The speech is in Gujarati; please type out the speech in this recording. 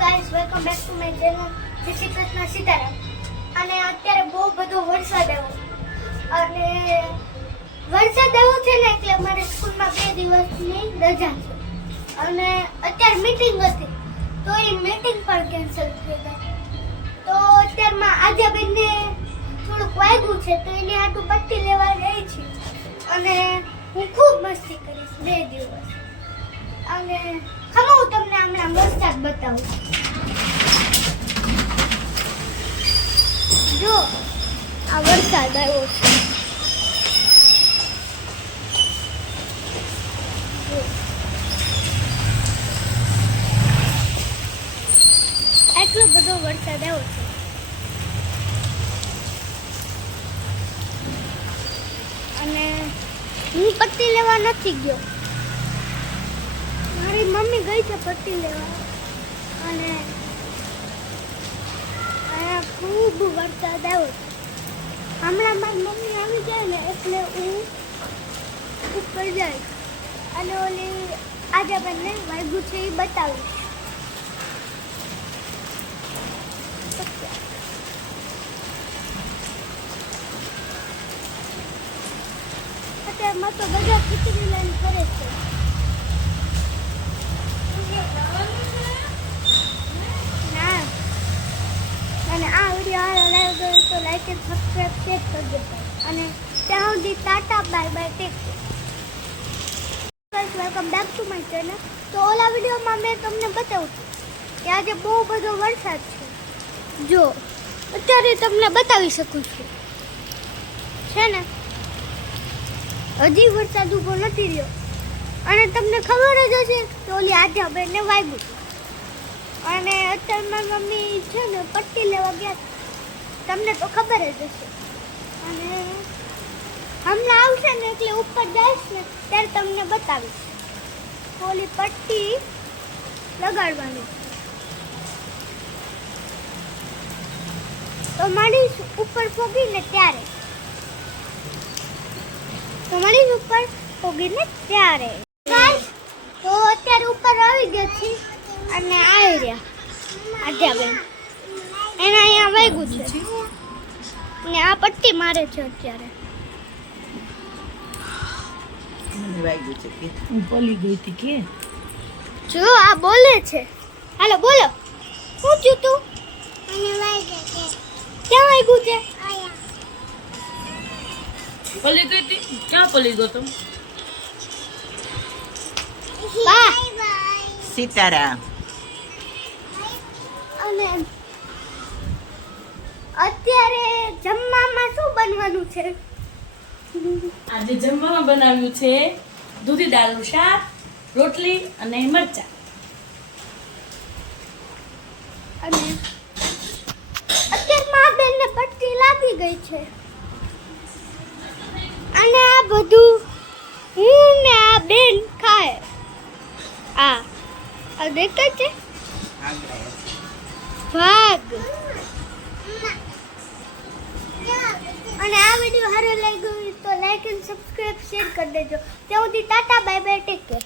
Guys, welcome back to my channel. જય શ્રી કૃષ્ણ, સીતારામ. અને અત્યારે બહુ બધો વરસાદ આવ્યો અને વરસાદ આવ્યો છે ને એટલે અમારે સ્કૂલમાં 2 દિવસની રજા છે અને અત્યારે મીટિંગ હતી તો એ મીટિંગ પણ કેન્સલ થઈ ગઈ. તો અત્યારમાં આદ્યાબેનને થોડુંક વાગ્યું છે તો એની આટું પટ્ટી લેવા ગઈ છે અને હું ખૂબ મસ્તી કરીશ 2 દિવસ. અને ખમો હું તમને હમણાં વરસાદ બતાવું. જો આ વરસાદ આવ્યો છે. એટલો બધો વરસાદ આવ્યો છે. અને હું પટ્ટી લેવા નથી ગયો. મારી મમ્મી ગઈ છે પટ્ટી લેવા અને અહીંયા ખૂબ વરસાદ આવ્યો છે. હમણાં મારી મમ્મી આવી જાય ને એટલે હું ઉપર જાય અને ઓલી આદ્યાબેનને વાગ્યું છે એ બતાવીશ. અત્યારમાં તો બધા ખીચડી લઈને ફરે છે. ના અને આ વિડીયો સારો લાગ્યો તો લાઈક એન્ડ સબસ્ક્રાઇબ શેર કરજો અને ત્યાં સુધી Tata bye bye take care. Welcome back to my channel. તો ઓલા વિડીયોમાં મેં તમને બતાવ્યું હતું કે આજે બહુ બધો વરસાદ છે. જો અત્યારે તમને બતાવી શકું છું છે ને હજી વરસાદ ઊભો નથી રહ્યો અને તમને ખબર જ હશે કે ઓલી આદ્યાબેનને વાગ્યું અને અત્યારે મારી મમ્મી છે ને પટ્ટી લેવા ગયા. તમને તો ખબર જ હશે અને હમણાં આવશે ને એટલે ઉપર જઈશ ને ત્યારે તમને બતાવીશ. ઓલી પટ્ટી લગાડવાની તો મળીશ ઉપર પહોંચીને ત્યારે. તો મળીશ ઉપર પહોંચીને ત્યારે. તો અત્યારે ઉપર આવી ગયા છીએ અને આવી રહ્યા આદ્યાબેન. એને અહીંયા વાગ્યું છે ને આ પટ્ટી મારે છે અત્યારે. હું પલી ગઈ હતી કે જો આ બોલે છે. હાલો બોલો. શું થયું તું? ક્યાં વાગ્યું છે? પલી ગઈ હતી. ક્યાં પલી ગયો તું? બા સીતારામ. અને અત્યારે જમવામાં શું બનવાનું છે? આજે જમવામાં બનાવ્યું છે દૂધી દાળનું શાક, રોટલી અને મરચાં. અને અત્યારે મા બેનને પટ્ટી લાગી ગઈ છે અને આ બધું હું ને આ બેન ખાય. આ દેખાય છે ભાગ. અને આ વિડીયો સારો લાગ્યો હોય તો લાઈક એન્ડ સબસ્ક્રાઇબ શેર કરી દેજો. ત્યાં સુધી Tata bye bye take care.